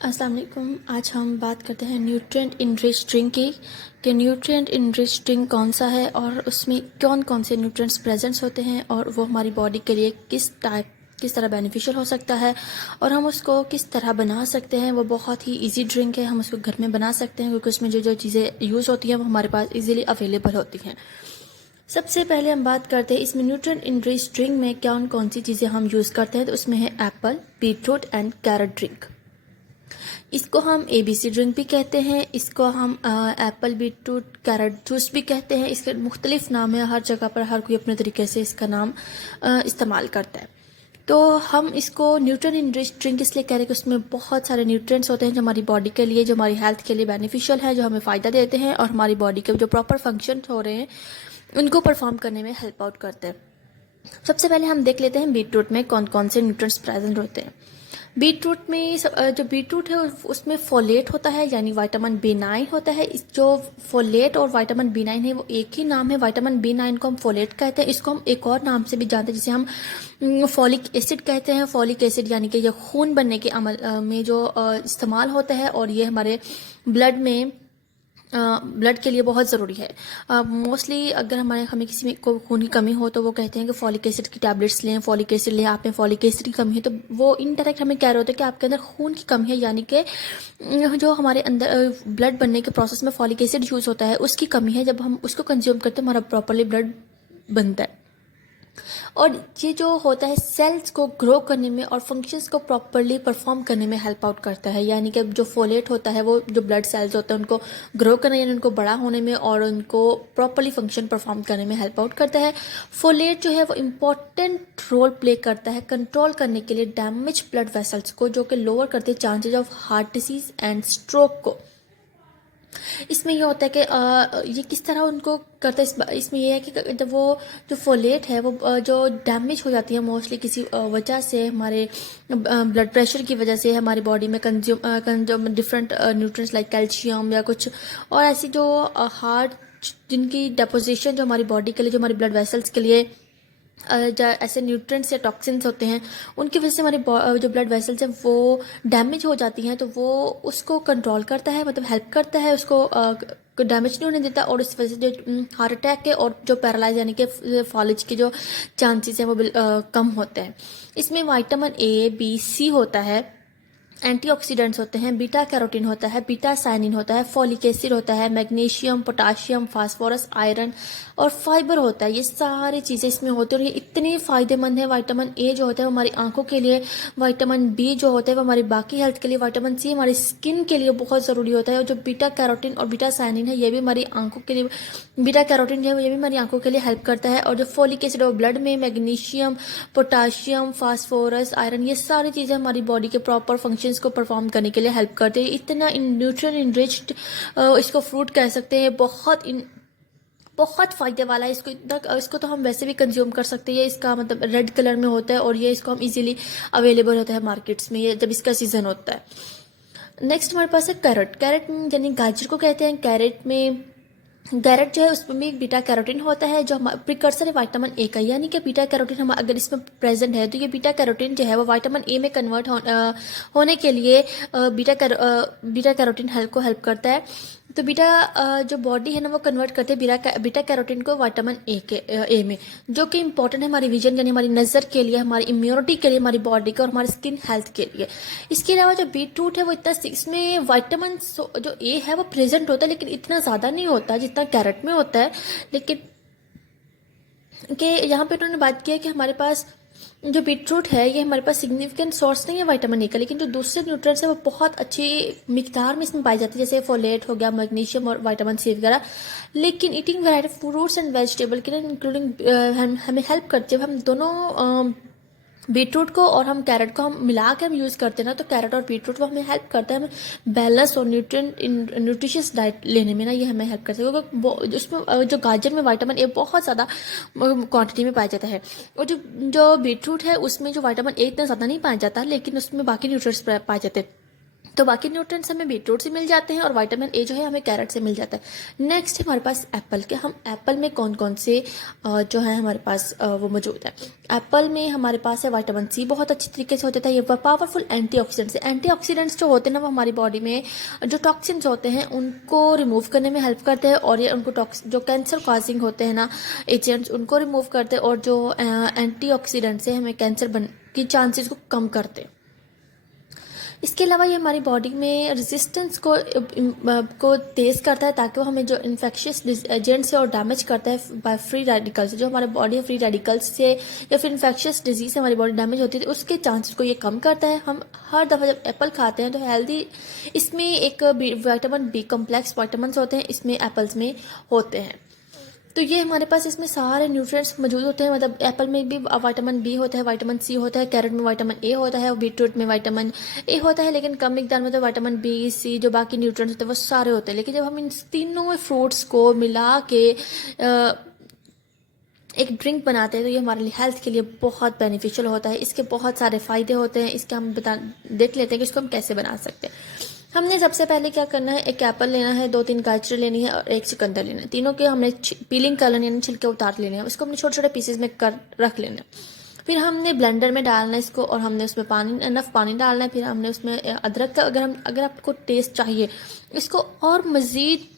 अस्सलाम वालेकुम। आज हम बात करते हैं न्यूट्रिएंट इनरिच ड्रिंक की कि न्यूट्रिएंट इनरिच ड्रिंक कौन सा है और उसमें कौन कौन से न्यूट्रिएंट्स प्रेजेंट्स होते हैं और वो हमारी बॉडी के लिए किस तरह बेनिफिशियल हो सकता है और हम उसको किस तरह बना सकते हैं। वो बहुत ही इजी ड्रिंक है, हम उसको घर में बना सकते हैं क्योंकि उसमें जो जो चीज़ें यूज़ होती हैं वो हमारे पास इजीली अवेलेबल होती हैं। सबसे पहले हम बात करते हैं इसमें न्यूट्रिएंट इनरिच ड्रिंक में कौन कौन सी चीज़ें हम यूज़ करते हैं। तो उसमें है Apple, beetroot and carrot drink. इसको हम ABC ड्रिंक भी कहते हैं, इसको हम एप्पल बीटरूट कैरेट जूस भी कहते हैं। इसके मुख्तलिफ नाम है, हर जगह पर हर कोई अपने तरीके से इसका नाम इस्तेमाल करता है। तो हम इसको न्यूट्रिएंट इनरिच ड्रिंक इसलिए कह रहे हैं कि उसमें बहुत सारे न्यूट्रिएंट्स होते हैं जो हमारी बॉडी के लिए, जो हमारी हेल्थ के लिए बेनिफिशियल है, जो हमें फ़ायदा देते हैं और हमारी बॉडी के जो प्रॉपर फंक्शन हो रहे हैं उनको परफॉर्म करने में हेल्प आउट करते हैं। सबसे पहले हम देख लेते हैं बीटरूट में कौन कौन से न्यूट्रिएंट्स प्रेजेंट होते हैं। बीटरूट में जो बीटरूट है उसमें फोलेट होता है, यानी विटामिन B9 होता है। जो फोलेट और विटामिन B9 है वो एक ही नाम है। विटामिन B9 को हम फोलेट कहते हैं, इसको हम एक और नाम से भी जानते हैं जिसे हम फॉलिक एसिड कहते हैं। फॉलिक एसिड यानी कि ये खून बनने के अमल में जो इस्तेमाल होता है और ये हमारे ब्लड के लिए बहुत ज़रूरी है। मोस्टली अगर हमें किसी में को खून की कमी हो तो वो कहते हैं कि फॉलिक एसिड की टैबलेट्स लें, फॉलिक एसिड लें। आप में फॉलिक एसिड की कमी है तो वो इनडायरेक्ट हमें कह रहे होते हैं कि आपके अंदर खून की कमी है, यानी कि जो हमारे अंदर ब्लड बनने के प्रोसेस में फॉलिक एसिड यूज़ होता है उसकी कमी है। जब हम उसको कंज्यूम करते हैं हमारा प्रॉपरली ब्लड बनता है और ये जो होता है सेल्स को ग्रो करने में और फंक्शंस को प्रॉपरली परफॉर्म करने में हेल्प आउट करता है। यानी कि जो फोलेट होता है वो जो ब्लड सेल्स होते हैं उनको ग्रो करने यानी उनको बड़ा होने में और उनको प्रॉपरली फंक्शन परफॉर्म करने में हेल्प आउट करता है। फोलेट जो है वो इम्पॉर्टेंट रोल प्ले करता है कंट्रोल करने के लिए डैमेज ब्लड वेसल्स को, जो कि लोअर करते हैं chances of heart disease and stroke को। इसमें ये होता है कि ये किस तरह उनको करता है। इसमें ये है कि जब वो जो फोलेट है वो जो डैमेज हो जाती है मोस्टली किसी वजह से, हमारे ब्लड प्रेशर की वजह से, हमारी बॉडी में consume different nutrients like calcium या कुछ और ऐसी जो हार्ट जिनकी डेपोजिशन जो हमारी बॉडी के लिए, जो हमारी ब्लड वेसल्स के लिए ऐसे न्यूट्रिएंट्स या टॉक्सिन्स होते हैं उनकी वजह से हमारी जो ब्लड वेसल्स हैं वो डैमेज हो जाती हैं। तो वो उसको कंट्रोल करता है, मतलब हेल्प करता है उसको डैमेज नहीं होने देता और इस वजह से जो हार्ट अटैक के और जो पैरालाइज यानी कि फॉलेज के जो चांसेस हैं वो कम होते हैं। इसमें विटामिन A, B, C होता है, एंटीऑक्सीडेंट्स होते हैं, बीटा कैरोटीन होता है, बीटा साइनिन होता है, फॉलिक एसिड होता है, मैग्नीशियम, पोटाशियम, फास्फोरस, आयरन और फाइबर होता है। ये सारी चीज़ें इसमें होती हैं और ये इतनी फ़ायदेमंद है। विटामिन A जो होता है वो हमारी आंखों के लिए, विटामिन B जो होता है वो हमारी बाकी हेल्थ के लिए, विटामिन C हमारी स्किन के लिए बहुत ज़रूरी होता है और जो बीटा कैरोटीन और बीटा साइनिन है ये भी हमारी आंखों के लिए, बीटा कैरोटीन जो है ये भी हमारी आंखों के लिए हेल्प करता है। और जो फॉलिक एसिड और ब्लड में मैग्नीशियम, पोटाशियम, फास्फोरस, आयरन, ये सारी चीज़ें हमारी बॉडी के प्रॉपर फंक्शंस को परफॉर्म करने के लिए हेल्प करते हैं। इतना न्यूट्रिएंट इनरिच्ड इसको फ्रूट कह सकते हैं, बहुत फ़ायदे वाला है। इसको तो हम वैसे भी कंज्यूम कर सकते हैं। इसका मतलब रेड कलर में होता है और ये इसको हम इजीली अवेलेबल होता है मार्केट्स में ये जब इसका सीज़न होता है। नेक्स्ट हमारे पास है कैरेट। कैरेट यानी गाजर को कहते हैं। कैरेट जो है उसमें भी एक बीटा कैरोटीन होता है जो प्रिकर्सर है विटामिन A का, यानी कि बीटा कैरोटीन हम अगर इसमें प्रेजेंट है तो ये बीटा कैरोटीन जो है वो विटामिन A में कन्वर्ट होने के लिए बीटा कैरोटीन हेल्प करता है। तो जो बॉडी है ना वो कन्वर्ट करते हैं बीटा कैरोटीन को विटामिन A में, जो कि इंपॉर्टेंट है हमारी विजन यानी हमारी नज़र के लिए, हमारी इम्यूनिटी के लिए, हमारी बॉडी के और हमारी स्किन हेल्थ के लिए। इसके अलावा जो बीटरूट है वो इसमें विटामिन जो A है वो प्रेजेंट होता है लेकिन इतना ज़्यादा नहीं होता जितना कैरेट में होता है। लेकिन यहाँ पे उन्होंने बात किया कि हमारे पास जो बीटरूट है ये हमारे पास सिग्निफिकेंट सोर्स नहीं है विटामिन A का, लेकिन जो दूसरे न्यूट्रिएंट्स है वो बहुत अच्छी मिकदार में इसमें पाई जाती है, जैसे फोलेट हो गया, मैग्नीशियम और विटामिन C वगैरह। लेकिन eating variety fruits and vegetable के लिए इंक्लूडिंग हमें हेल्प करती है। हम दोनों बीटरूट को और हम कैरेट को हम मिला के हम यूज़ करते हैं ना, तो कैरेट और बीटरूट वो हमें हेल्प करता है हमें बैलेंस और न्यूट्रिशियस डाइट लेने में ना, ये हमें हेल्प करता है क्योंकि उसमें जो गाजर में विटामिन A बहुत ज़्यादा क्वांटिटी में पाया जाता है और जो बीटरूट है उसमें जो विटामिन A इतना ज़्यादा नहीं पाया जाता लेकिन उसमें बाकी न्यूट्रिएंट्स पाए जाते हैं। तो बाकी न्यूट्रिएंट्स हमें बीटरूट से मिल जाते हैं और विटामिन ए जो है हमें कैरेट से मिल जाता है। नेक्स्ट है हमारे पास एप्पल के, हम एप्पल में कौन कौन से जो है हमारे पास वो मौजूद है। एप्पल में हमारे पास है विटामिन सी, बहुत अच्छी तरीके से होता है, ये पावरफुल एंटीऑक्सीडेंट्स है। एंटीऑक्सीडेंट्स जो होते हैं ना, वो हमारी बॉडी में जो टॉक्सिन्स होते हैं उनको रिमूव करने में हेल्प करते हैं, और ये उनको जो कैंसर कॉजिंग होते हैं ना एजेंट्स, उनको रिमूव करते हैं, और जो एंटीऑक्सीडेंट्स है हमें कैंसर की चांसेस को कम करते हैं। इसके अलावा ये हमारी बॉडी में रेजिस्टेंस को तेज़ करता है, ताकि वो हमें जो इन्फेक्शियस एजेंट्स है और डैमेज करता है बाय फ्री रेडिकल्स, जो हमारे बॉडी है फ्री रेडिकल्स से या फिर इन्फेक्शियस डिजीज से हमारी बॉडी डैमेज होती है, तो उसके चांसेस को ये कम करता है। हम हर दफ़ा जब एप्पल खाते हैं तो हेल्दी, इसमें एक विटामिन बी कॉम्प्लेक्स विटामिन होते हैं, इसमें एप्पल्स में होते हैं। तो ये हमारे पास इसमें सारे न्यूट्रिएंट्स मौजूद होते हैं, मतलब एप्पल में भी विटामिन बी होता है, विटामिन सी होता है, कैरेट में विटामिन ए होता है और बीटरूट में विटामिन ए होता है, लेकिन कम मिकदार में तो विटामिन बी सी जो बाकी न्यूट्रिएंट्स होते हैं वो सारे होते हैं। लेकिन जब हम इन तीनों फ्रूट्स को मिला के एक ड्रिंक बनाते हैं तो ये हमारे लिए हेल्थ के लिए बहुत बेनिफिशियल होता है। इसके बहुत सारे फ़ायदे होते हैं, इसके हम देख लेते हैं कि इसको हम कैसे बना सकते हैं। हमने सबसे पहले क्या करना है, एक एप्पल लेना है, 2-3 गाजर लेनी है और एक चुकंदर लेना है। तीनों के हमने पीलिंग कर लेनी है, छिलके उतार लेने हैं, उसको हमने छोटे छोटे पीसेज में कर रख लेना है। फिर हमने ब्लेंडर में डालना है इसको, और हमने उसमें इनफ पानी डालना है। फिर हमने उसमें अदरक का अगर आपको टेस्ट चाहिए इसको और मज़ीद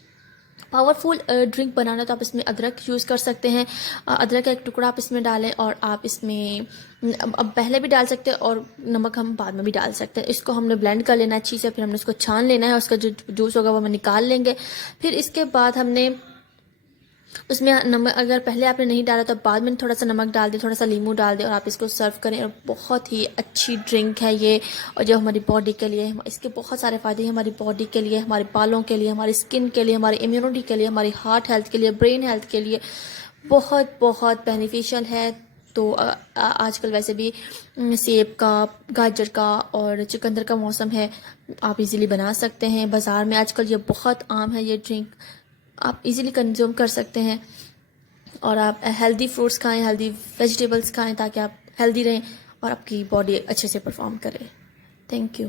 पावरफुल ड्रिंक बनाना तो आप इसमें अदरक यूज़ कर सकते हैं। अदरक का एक टुकड़ा आप इसमें डालें, और आप इसमें अब पहले भी डाल सकते हैं और नमक हम बाद में भी डाल सकते हैं। इसको हमने ब्लेंड कर लेना अच्छी से, फिर हमने उसको छान लेना है, उसका जो जूस होगा वो हम निकाल लेंगे। फिर इसके बाद हमने उसमें नमक, अगर पहले आपने नहीं डाला तो बाद में थोड़ा सा नमक डाल दें, थोड़ा सा नींबू डाल दें और आप इसको सर्व करें। और बहुत ही अच्छी ड्रिंक है ये, और जो हमारी बॉडी के लिए, इसके बहुत सारे फ़ायदे हैं हमारी बॉडी के लिए, हमारे बालों के लिए, हमारी स्किन के लिए, हमारी इम्यूनिटी के लिए, हमारी हार्ट हेल्थ के लिए, ब्रेन हेल्थ के लिए बहुत बहुत बेनिफिशियल है। तो आजकल वैसे भी सेब का, गाजर का और चुकंदर का मौसम है, आप इजीली बना सकते हैं। बाज़ार में आजकल ये बहुत आम है, ये ड्रिंक आप इजीली कंज्यूम कर सकते हैं। और आप हेल्दी फ्रूट्स खाएं, हेल्दी वेजिटेबल्स खाएं, ताकि आप हेल्दी रहें और आपकी बॉडी अच्छे से परफॉर्म करे। Thank you.